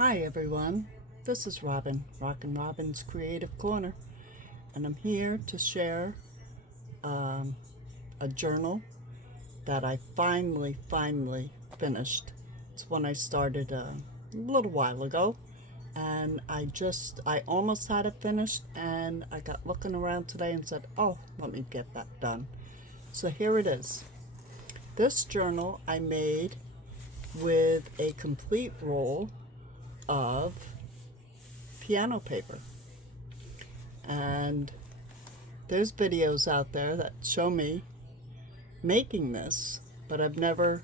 Hi everyone, this is Robin, Rockin' Robin's Creative Corner, and I'm here to share a journal that I finally finished. It's one I started a little while ago, and I almost had it finished, and I got looking around today and said, oh, let me get that done. So here it is. This journal I made with a complete roll of piano paper, and there's videos out there that show me making this, but I've never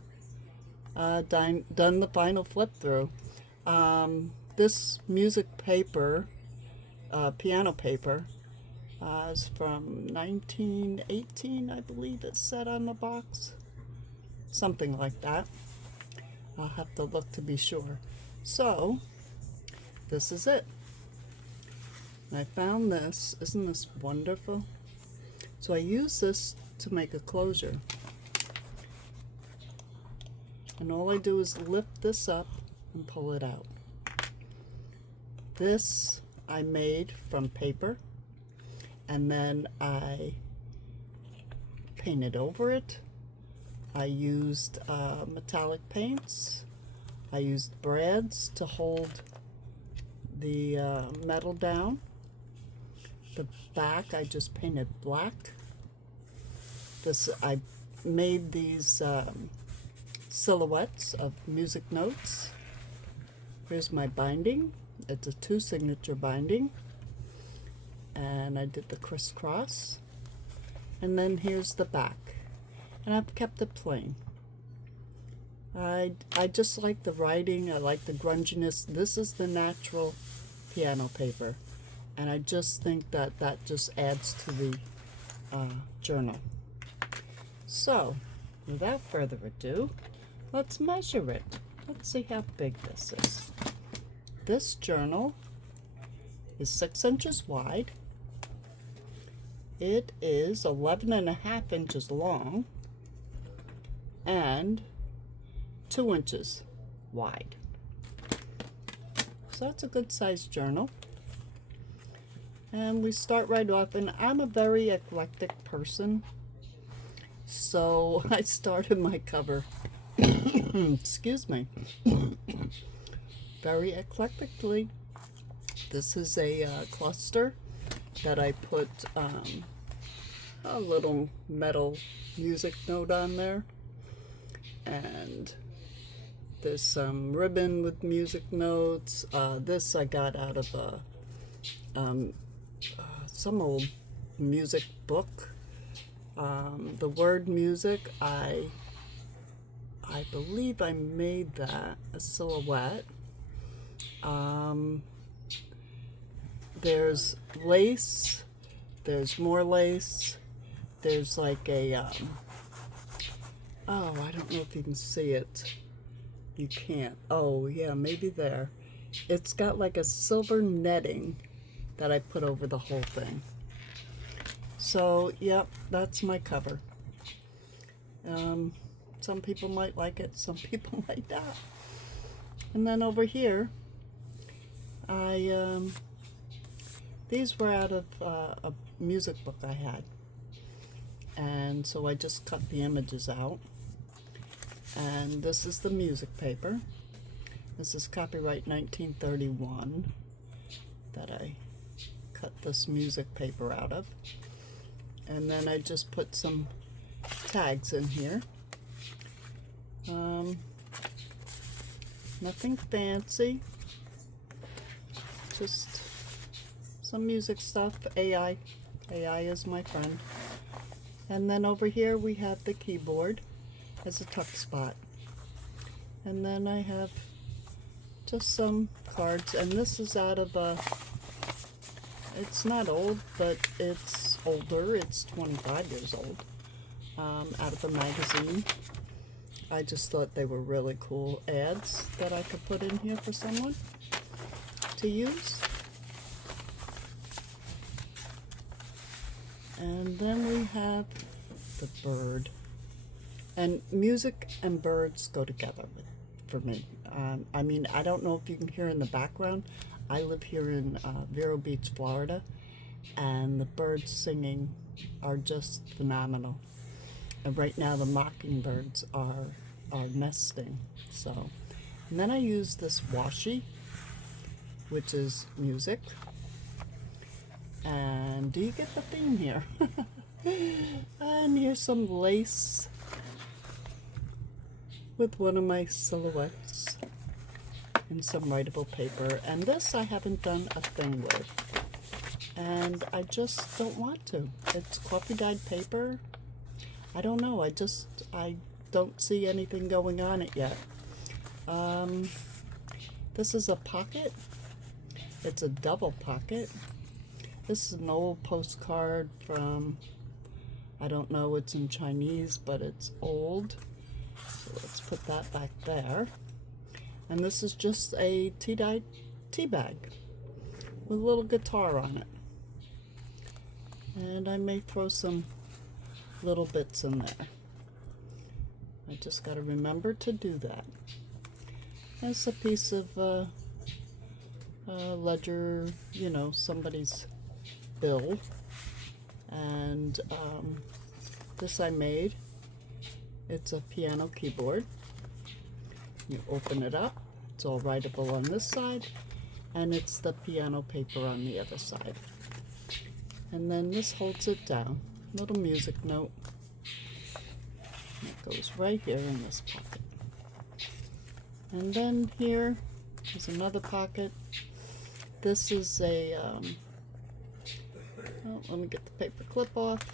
done the final flip through. This music paper, piano paper, is from 1918, I believe it said on the box, something like that. I'll have to look to be sure. So this is it. I found this. Isn't this wonderful? So I use this to make a closure. And all I do is lift this up and pull it out. This I made from paper, and then I painted over it. I used metallic paints. I used brads to hold the metal down. The back I just painted black. I made these silhouettes of music notes. Here's my binding. It's a 2-signature binding, and I did the crisscross. And then here's the back, and I've kept it plain. I just like the writing. I like the grunginess. This is the natural piano paper, and I just think that just adds to the journal. So without further ado, let's measure it. Let's see how big this is. This journal is 6 inches wide. It is 11.5 inches long and 2 inches wide. So that's a good sized journal. And we start right off, and I'm a very eclectic person, so I started my cover excuse me, very eclectically. This is a cluster that I put a little metal music note on there, and there's some ribbon with music notes. This I got out of some old music book. The word music, I believe I made that a silhouette. There's lace, there's more lace, there's like a oh, I don't know if you can see it. You can't. Oh yeah, maybe there. It's got like a silver netting that I put over the whole thing. So yep, that's my cover. Some people might like it, some people might not. And then over here, these were out of a music book I had, and so I just cut the images out. And this is the music paper. This is copyright 1931 that I cut this music paper out of. And then I just put some tags in here. Nothing fancy, just some music stuff. AI is my friend. And then over here we have the keyboard as a tuck spot. And then I have just some cards, and this is out of it's not old, but it's older. It's 25 years old. Out of a magazine. I just thought they were really cool ads that I could put in here for someone to use. And then we have the bird. And music and birds go together for me. I mean, I don't know if you can hear in the background. I live here in Vero Beach, Florida, and the birds singing are just phenomenal. And right now the mockingbirds are nesting. So, and then I use this washi, which is music. And do you get the theme here? And here's some lace with one of my silhouettes and some writable paper. And this I haven't done a thing with. And I just don't want to. It's coffee dyed paper. I don't know. I don't see anything going on it yet. This is a pocket. It's a double pocket. This is an old postcard from, I don't know, it's in Chinese, but it's old. So let's put that back there. And this is just a tea-dyed tea bag with a little guitar on it. And I may throw some little bits in there. I just got to remember to do that. That's a piece of ledger, you know, somebody's bill. And this I made. It's a piano keyboard. You open it up. It's all writable on this side, and it's the piano paper on the other side. And then this holds it down. Little music note. It goes right here in this pocket. And then here is another pocket. This is a, oh, let me get the paper clip off.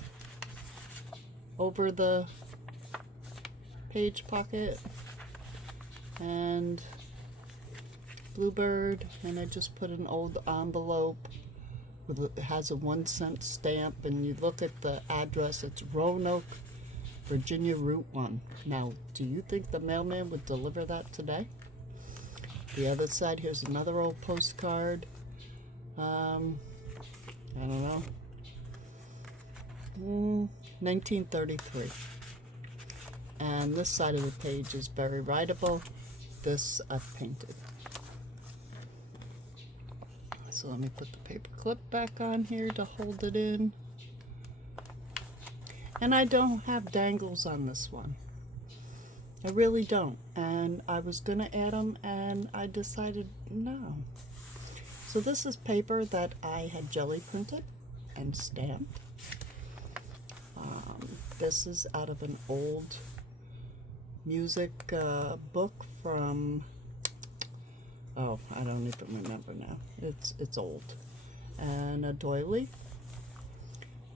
Over the page pocket. And bluebird, and I just put an old envelope with it has a 1-cent stamp, and you look at the address, it's Roanoke, Virginia Route 1. Now, do you think the mailman would deliver that today? The other side, here's another old postcard. I don't know. 1933. And this side of the page is very writable. This I've painted. So let me put the paper clip back on here to hold it in. And I don't have dangles on this one. I really don't. And I was going to add them, and I decided no. So this is paper that I had jelly printed and stamped. This is out of an old music book from, oh, I don't even remember now. It's old. And a doily.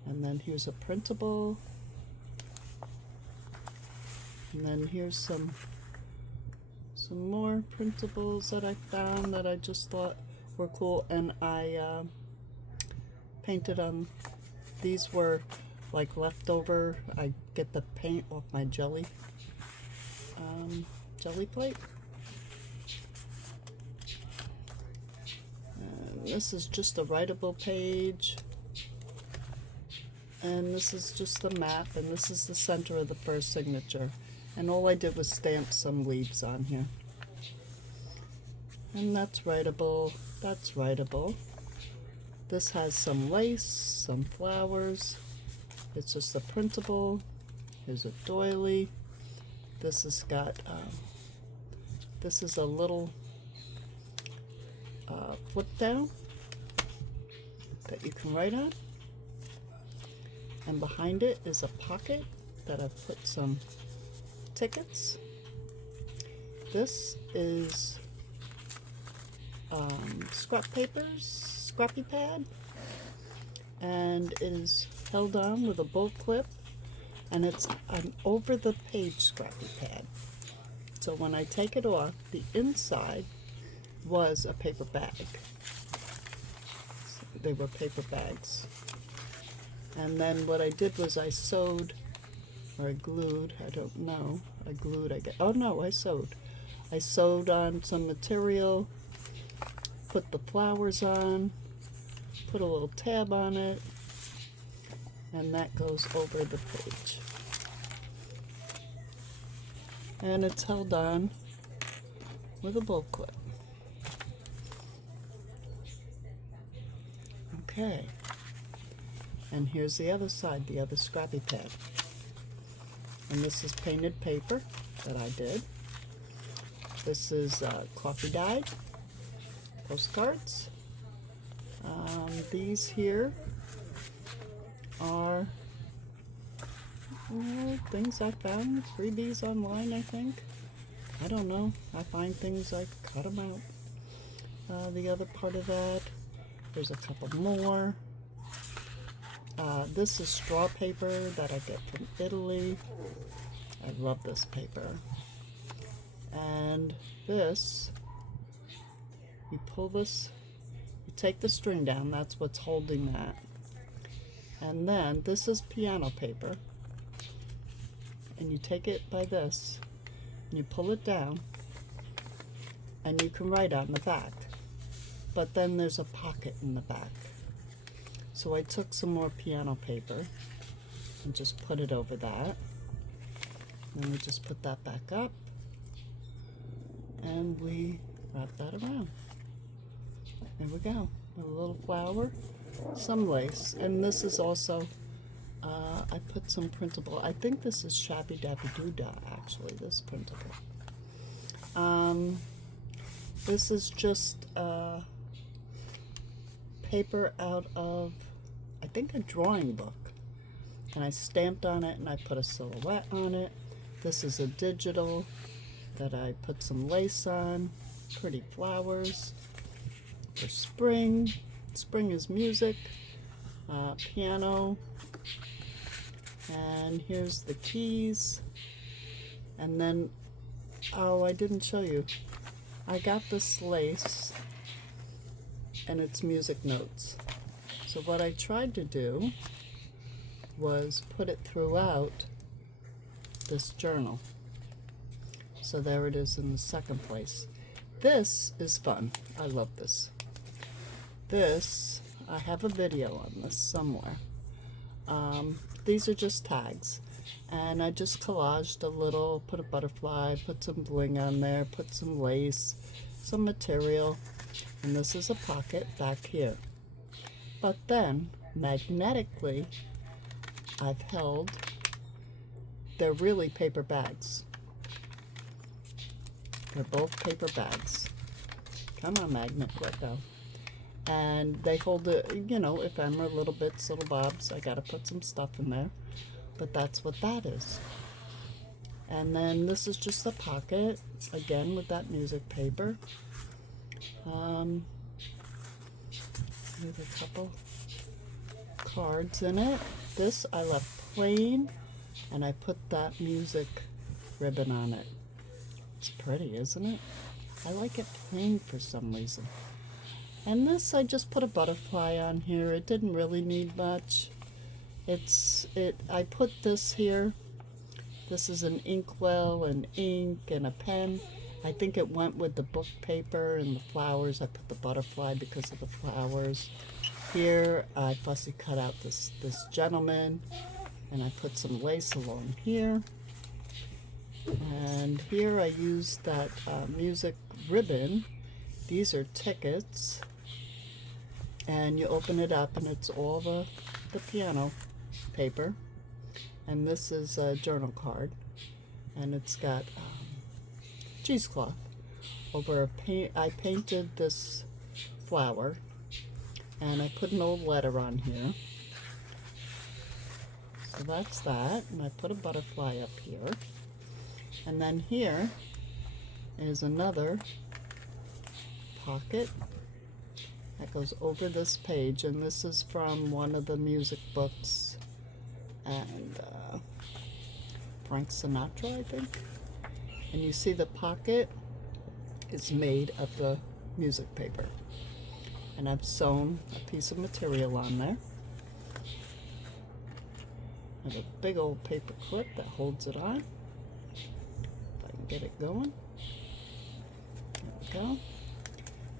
And then here's a printable. And then here's some more printables that I found that I just thought were cool. And I painted on, these were like leftover. I get the paint off my jelly plate. And this is just a writable page. And this is just the map, and this is the center of the first signature. And all I did was stamp some leaves on here. And that's writable. That's writable. This has some lace, some flowers. It's just a printable. Here's a doily. This has got, this is a little flip down that you can write on. And behind it is a pocket that I've put some tickets. This is scrappy pad, and it is held on with a bolt clip, and it's an over the page scrappy pad. So when I take it off, the inside was a paper bag. They were paper bags. And then what I did was I sewed, or I glued, I don't know, I glued, I guess, oh no, I sewed. I sewed on some material, put the flowers on, put a little tab on it, and that goes over the page. And it's held on with a bull clip. Okay, and here's the other side, the other scrappy pad. And this is painted paper that I did. This is coffee dyed postcards. These here are things I found, freebies online, I think. I don't know. I find things, I cut them out. The other part of that, there's a couple more. This is straw paper that I get from Italy. I love this paper. And this, you pull this, you take the string down, that's what's holding that. And then this is piano paper. And you take it by this, and you pull it down, and you can write on the back. But then there's a pocket in the back. So I took some more piano paper and just put it over that. And we just put that back up, and we wrap that around. There we go. A little flower, some lace, and this is also, I put some printable. I think this is Shabby Dabby Doodah, actually, this printable. This is just paper out of, I think, a drawing book. And I stamped on it, and I put a silhouette on it. This is a digital that I put some lace on, pretty flowers for spring. Spring is music, piano, and here's the keys. And then, oh, I didn't show you. I got this lace, and it's music notes. So what I tried to do was put it throughout this journal. So there it is in the second place. This is fun. I love this. This, I have a video on this somewhere. These are just tags. And I just collaged a little, put a butterfly, put some bling on there, put some lace, some material. And this is a pocket back here. But then, magnetically, I've held, they're really paper bags. They're both paper bags. Come on, magnet, let go. And they hold it, you know, ephemera, little bits, little bobs. I gotta put some stuff in there. But that's what that is. And then this is just a pocket, again with that music paper. With a couple cards in it. This I left plain, and I put that music ribbon on it. It's pretty, isn't it? I like it plain for some reason. And this, I just put a butterfly on here. It didn't really need much. I put this here. This is an inkwell and ink and a pen. I think it went with the book paper and the flowers. I put the butterfly because of the flowers. Here, I fussy cut out this gentleman, and I put some lace along here. And here I used that music ribbon. These are tickets. And you open it up, and it's all the piano paper. And this is a journal card. And it's got cheesecloth over a paint. I painted this flower, and I put an old letter on here. So that's that. And I put a butterfly up here. And then here is another pocket that goes over this page, and this is from one of the music books, and Frank Sinatra, I think. And you see the pocket is made of the music paper, and I've sewn a piece of material on there. I have a big old paper clip that holds it on. If I can get it going. There we go.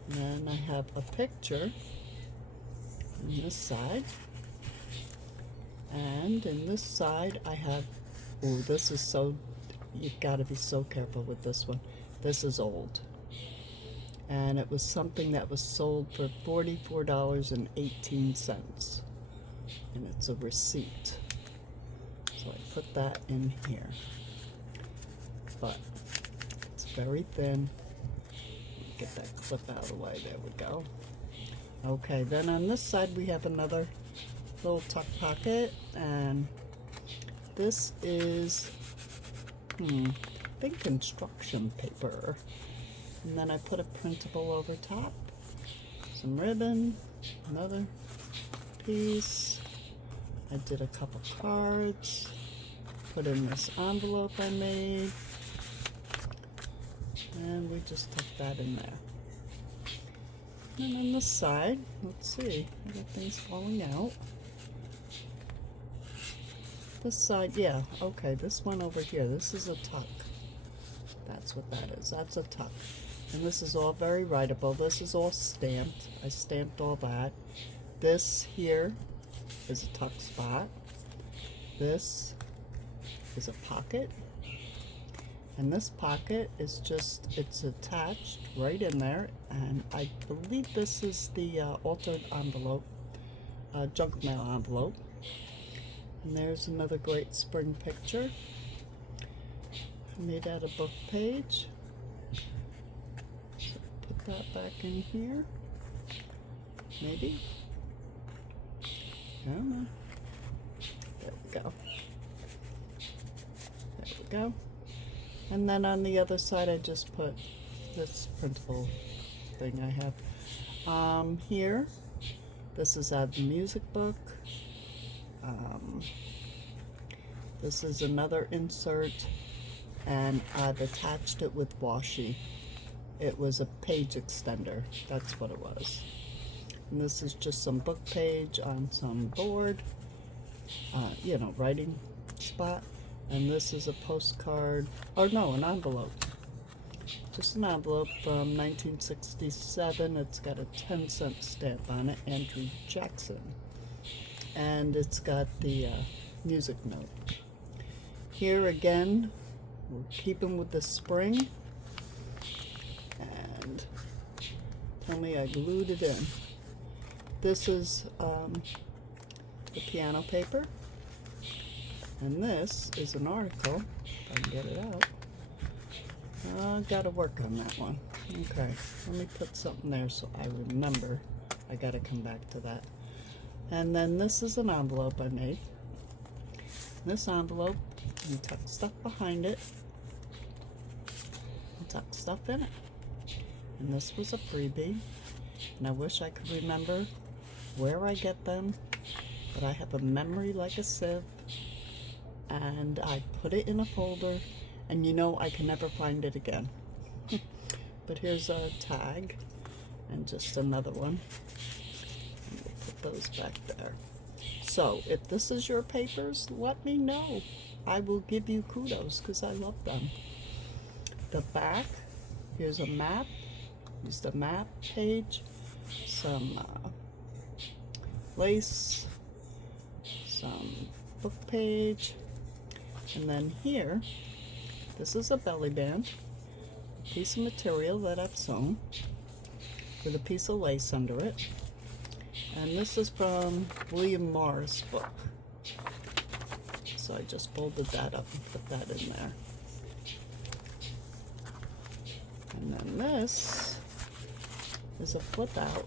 And then I have a picture on this side. And in this side I have, oh, this is so, you've got to be so careful with this one. This is old. and it was something that was sold for $44.18, and it's a receipt. So I put that in here, but it's very thin. Get that clip out of the way. There we go. Okay, then on this side we have another little tuck pocket, and this is I think construction paper. And then I put a printable over top, some ribbon, another piece. I did a couple cards, put in this envelope I made, and we just tuck that in there. And on this side, let's see, I got things falling out. This side, yeah, okay, this one over here, this is a tuck. That's what that is, that's a tuck. And this is all very writable. This is all stamped. I stamped all that. This here is a tuck spot. This is a pocket. And this pocket is just, it's attached right in there. And I believe this is the altered envelope, junk mail envelope. And there's another great spring picture. Made out of book page. So put that back in here. Maybe. I don't know. There we go. There we go. And then on the other side I just put this printable thing I have. Here, this is out of the music book. This is another insert, and I've attached it with washi. It was a page extender, that's what it was. And this is just some book page on some board, you know, writing spot. And this is a postcard, or no, an envelope. Just an envelope from 1967. It's got a 10-cent stamp on it, Andrew Jackson. And it's got the music note. Here again, we're keeping with the spring. And tell me I glued it in. This is the piano paper. And this is an article, if I can get it out. Gotta work on that one. Okay, let me put something there so I remember. I gotta come back to that. And then this is an envelope I made. This envelope, you tuck stuff behind it. And tuck stuff in it. And this was a freebie. And I wish I could remember where I get them. But I have a memory like a sieve. And I put it in a folder, and you know I can never find it again. But here's a tag, and just another one. And we'll put those back there. So if this is your papers, let me know. I will give you kudos because I love them. The back, here's a map. Here's the map page. Some lace, some book page. And then here, this is a belly band, a piece of material that I've sewn with a piece of lace under it. And this is from William Morris' book. So I just folded that up and put that in there. And then this is a flip out.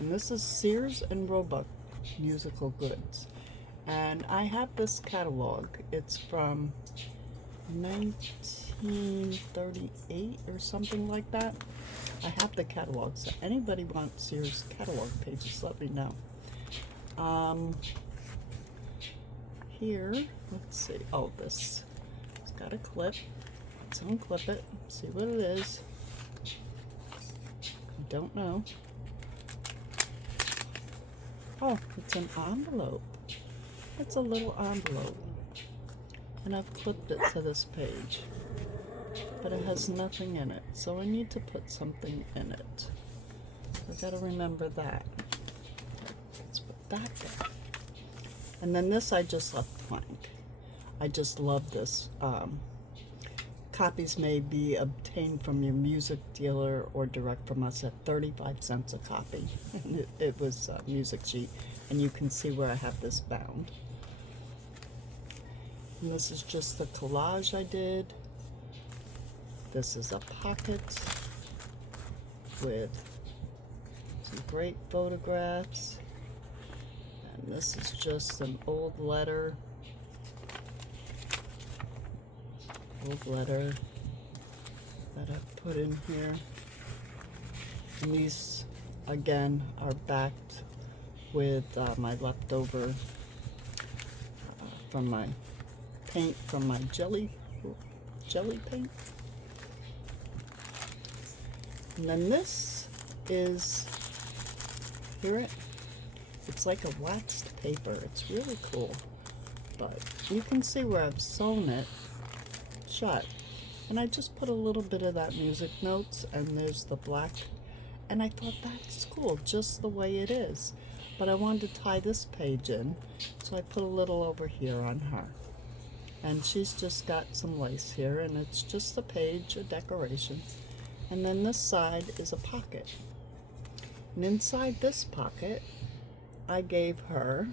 And this is Sears and Roebuck musical goods. And I have this catalog. It's from 1938 or something like that. I have the catalog, so anybody wants Sears catalog pages, let me know. Here, let's see. Oh, this. It's got a clip. Let's unclip it. See what it is. I don't know. Oh, it's an envelope. It's a little envelope, and I've clipped it to this page, but it has nothing in it, so I need to put something in it. I've got to remember that. Let's put that there. And then this I just left blank. I just love this Copies may be obtained from your music dealer or direct from us at 35 cents a copy. And it was a music sheet, and you can see where I have this bound. And this is just the collage I did. This is a pocket with some great photographs. And this is just an old letter. That I put in here. And these, again, are backed with my leftover from my paint, from my jelly paint. And then this is, it's like a waxed paper. It's really cool. But you can see where I've sewn it shut. And I just put a little bit of that music notes, and there's the black. And I thought that's cool, just the way it is. But I wanted to tie this page in, so I put a little over here on her. And she's just got some lace here, and it's just a page, a decoration. And then this side is a pocket. And inside this pocket, I gave her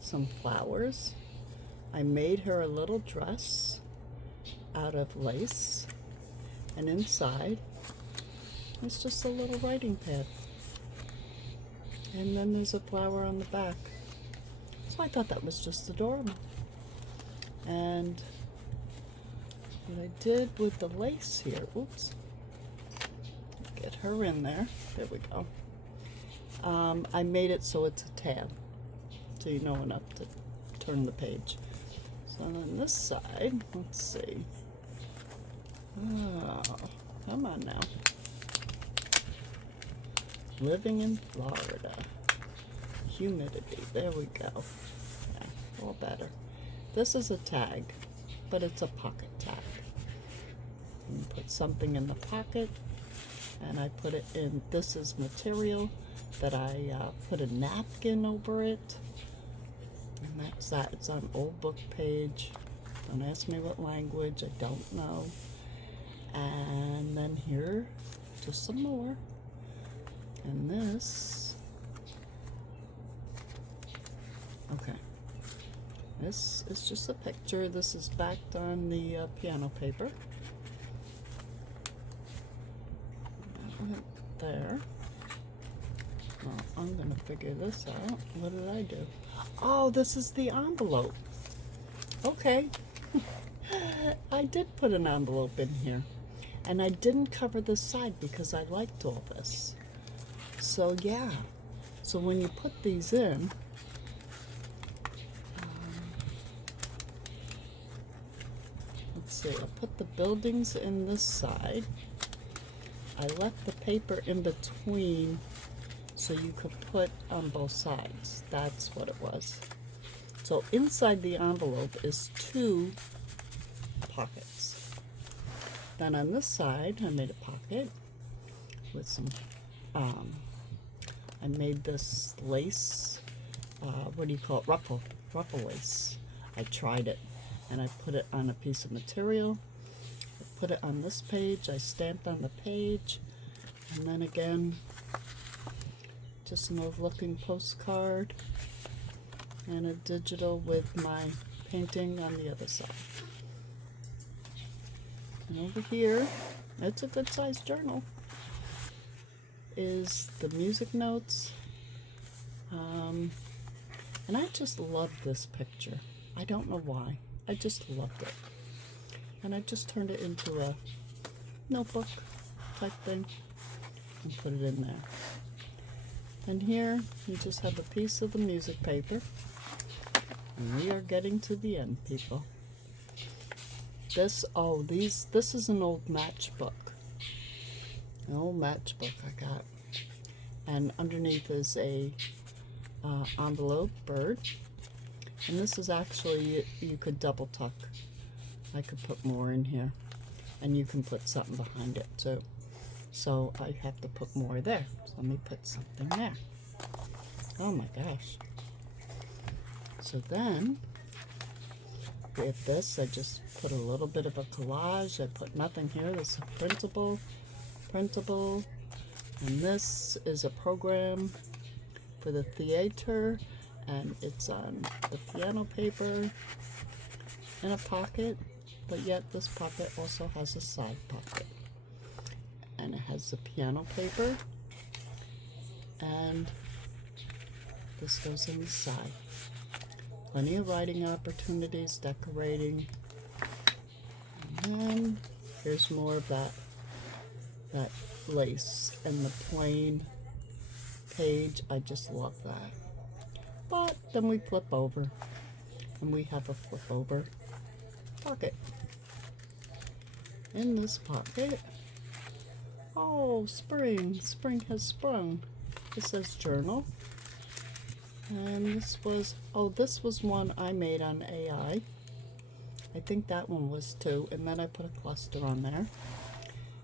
some flowers. I made her a little dress out of lace. And inside, it's just a little writing pad. And then there's a flower on the back. So I thought that was just adorable. And what I did with the lace here, oops, get her in there. There we go. I made it so it's a tab, so you know enough to turn the page. So on this side, let's see. Oh, come on now. Living in Florida. Humidity. There we go. Yeah, all better. This is a tag, but it's a pocket tag. You put something in the pocket, and I put it in. This is material that I put a napkin over it. And that's that. It's on old book page. Don't ask me what language. I don't know. And then here, just some more. And this, okay, this is just a picture. This is backed on the piano paper. There. Well, I'm going to figure this out. What did I do? Oh, this is the envelope. Okay. I did put an envelope in here. And I didn't cover this side because I liked all this. So yeah, so when you put these in, let's see, I put the buildings in this side. I left the paper in between so you could put on both sides. That's what it was. So inside the envelope is 2 pockets. Then on this side, I made a pocket with some I made this lace, what do you call it, ruffle lace. I tried it, and I put it on a piece of material. I put it on this page, I stamped on the page, and then again, just an old looking postcard, and a digital with my painting on the other side. And over here, it's a good sized journal, is the music notes. And I just love this picture. I don't know why. I just loved it. And I just turned it into a notebook type thing and put it in there. And here you just have a piece of the music paper. And we are getting to the end, people. This is an old matchbook. An old matchbook I got. And underneath is a envelope bird. And this is actually, you could double tuck. I could put more in here. And you can put something behind it too. So I have to put more there. So let me put something there. Oh my gosh. So then, create this. I just put a little bit of a collage. I put nothing here. This is printable, and this is a program for the theater, and it's on the piano paper in a pocket, but yet this pocket also has a side pocket, and it has the piano paper, and this goes in the side. Plenty of writing opportunities, decorating, and then here's more of that lace and the plain page. I just love that. But then we flip over, and we have a flip over pocket. In this pocket, oh, spring has sprung. It says journal. And this was one I made on AI. I think that one was too. And then I put a cluster on there.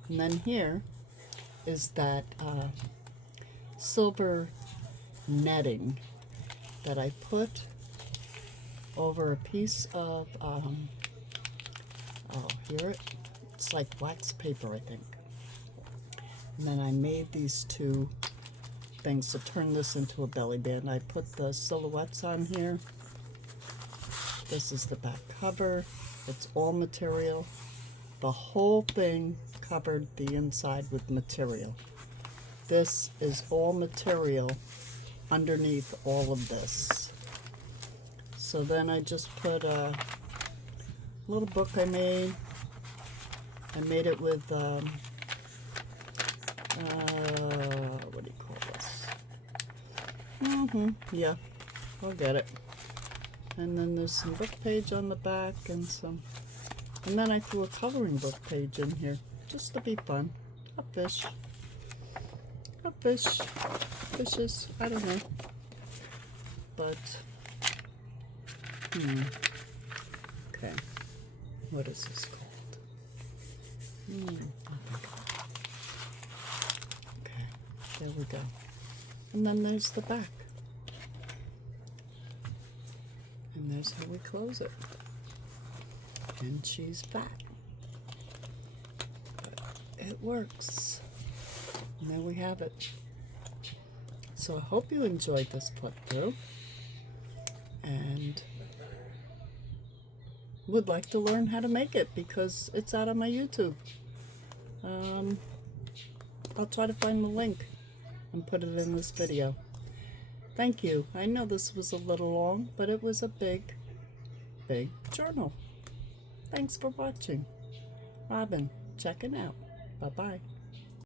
And then here is that silver netting that I put over a piece of, it's like wax paper, I think. And then I made these two things to turn this into a belly band. I put the silhouettes on here. This is the back cover. It's all material. The whole thing covered the inside with material. This is all material underneath all of this. So then I just put a little book I made. I made it with what do you call this? Yeah, I'll get it. And then there's some book page on the back and then I threw a coloring book page in here just to be fun. A fish, fishes, I don't know. But, okay, what is this called? Okay, there we go. And then there's the back. And there's how we close it. And she's back. But it works. And there we have it. So I hope you enjoyed this flip through. And would like to learn how to make it because it's out on my YouTube. I'll try to find the link and put it in this video. Thank you. I know this was a little long, but it was a big journal. Thanks for watching. Robin, checking out. Bye-bye.